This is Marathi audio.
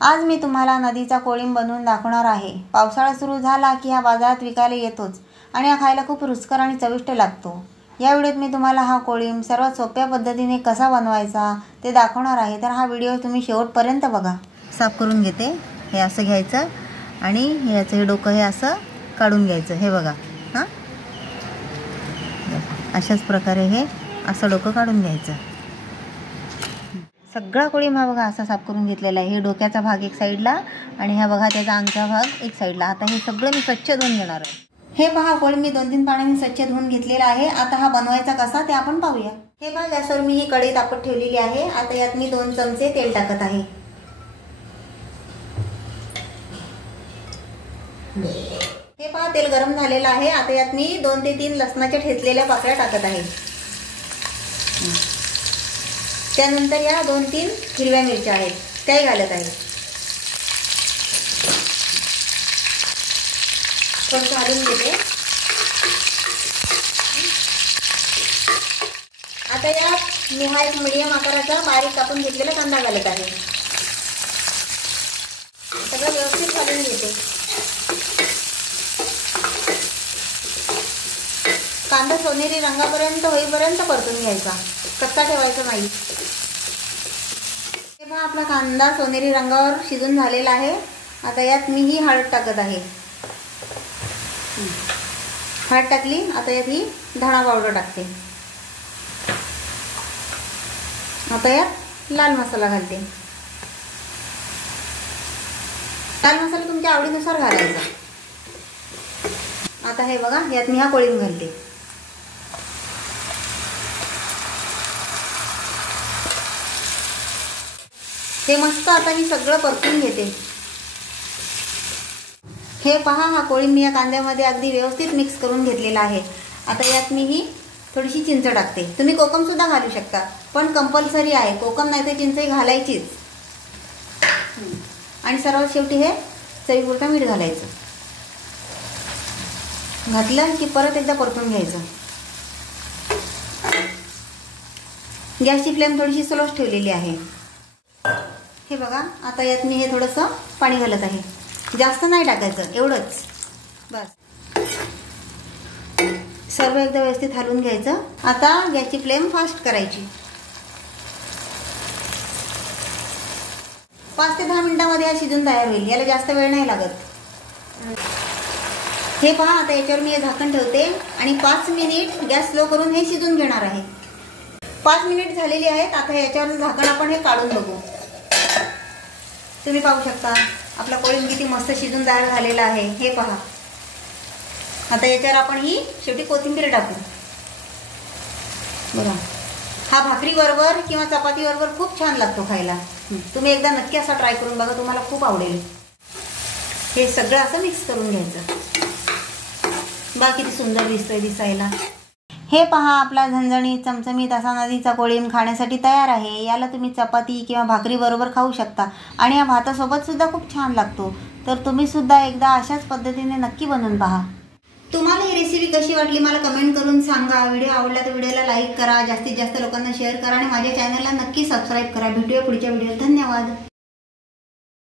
आज मी तुम्हाला नदीचा कोळंब बनवून दाखवणार आहे। पावसाळा सुरू झाला की हा बाजारात विकायला येतोच आणि हा खायला खूप रुचकर आणि चविष्ट लागतो। या व्हिडिओत मी तुम्हाला हा कोळंब सर्वात सोप्या पद्धतीने कसा बनवायचा ते दाखवणार आहे, तर हा व्हिडिओ तुम्ही शेवटपर्यंत बघा। साफ करून घेते। हे असं घ्यायचं आणि याचं हे डोकं हे असं काढून घ्यायचं। हे बघा, हां, अशाच प्रकारे हे असं डोकं काढून घ्यायचं। सगळा कोळंब हा बघा असा साफ करून घेतलेला आहे। हे डोक्याचा भाग एक साईडला आणि हा बघा त्याचा अंगचा भाग एक साईडला। आता हे सगळं मी स्वच्छ धुवून घेणार आहे। हे पहा, कोळंब मी 2-3 पाण्याने स्वच्छ धुवून घेतलेला आहे। आता हा बनवायचा कसा ते आपण पाहूया। हे पहा, गॅसवर मी ही कढई तापत ठेवलेली आहे। आता यात मी 2 चमचे तेल टाकत आहे। हे पहा, तेल गरम झालेलं आहे। आता यात मी 2 ते 3 लसणाच्या ठेचलेल्या पाकळ्या टाकत आहे। त्यानंतर या 2-3 हिरव्या मिरच्या आहेत त्याही घालत आहे। थोडं घालून घेते। आता या मी हा एक मीडियम आकाराचा बारीक कापून घेतलेला कांदा घालत आहे। सगळं व्यवस्थित घालून घेते। कांदा सोनेरी रंगापर्यंत होईपर्यंत परतून घ्यायचा, कच्चा ठेवायचा नाही। तेव्हा आपला कांदा सोनेरी रंगावर शिजून झालेला आहे। आता यात मी ही हळद टाकत आहे। हळद टाकली। आता यात ही धणा पावडर टाकते। आता यात लाल मसाला घालते। लाल मसाला तुमच्या आवडीनुसार घालायचा। आता हे बघा, यात मी हा कोळंब घालते। हे मस्त आता मी सगळं परतून घेते। हे पहा, हा कोळंब मी या कांद्यामध्ये अगदी व्यवस्थित मिक्स करून घेतलेला आहे। आता यात मी ही थोडीशी चिंच टाकते। तुम्ही कोकम सुद्धा घालू शकता, पण कंपल्सरी आहे कोकम नाही तर चिंच घालायचीच। आणि सर्वात शेवटी हे चवीपुरतं मीठ घालायचं। घातलं की परत एकदा परतून घ्यायचं। गॅसची फ्लेम थोडीशी स्लोच ठेवलेली आहे। हे बघा, आता यात मी हे थोडंसं पाणी घालत आहे। जास्त नाही टाकायचं, एवढंच बस। सर्व एकदा व्यवस्थित हलवून घ्यायचं। आता गॅसची फ्लेम फास्ट करायची। 5 ते 10 मिनिटांमध्ये हा शिजून तयार होईल। याला जास्त वेळ नाही लागत। हे पहा, आता याच्यावर मी हे झाकण ठेवते आणि 5 मिनिट गॅस स्लो करून हे शिजून घेणार आहे। 5 मिनिट झालेली आहेत। आता याच्यावर झाकण आपण हे काढून बघू। तुम्ही पाहू शकता आपला कोळंब किती मस्त शिजून तयार झालेला आहे। हे पहा, आता याच्यावर आपण ही शेवटी कोथिंबीर टाकू। बघा, हा भाकरी बरोबर किंवा चपाती बरोबर खूप छान लागतो खायला। तुम्ही एकदा नक्की असा ट्राय करून बघा, तुम्हाला खूप आवडेल। हे सगळं असं मिक्स करून घ्यायचं। बघा किती सुंदर दिसतोय दिसायला। हे पहा, आपला झणझणीत चमचमीत असा नदीचा कोळंब खाण्यासाठी तयार आहे। याला तुम्ही चपाती किंवा भाकरी बरोबर खाऊ शकता आणि या भातासोबत सुद्धा खूप छान लागतो। तर तुम्ही सुद्धा एकदा अशाच पद्धतीने नक्की बनवून पहा। तुम्हाला ही रेसिपी कशी वाटली मला कमेंट करून सांगा। व्हिडिओ आवडला तर व्हिडिओला लाईक करा, जास्तीत जास्त लोकांना शेअर करा आणि माझ्या चॅनलला नक्की सबस्क्राईब करा। भेटूया पुढच्या व्हिडिओत। धन्यवाद।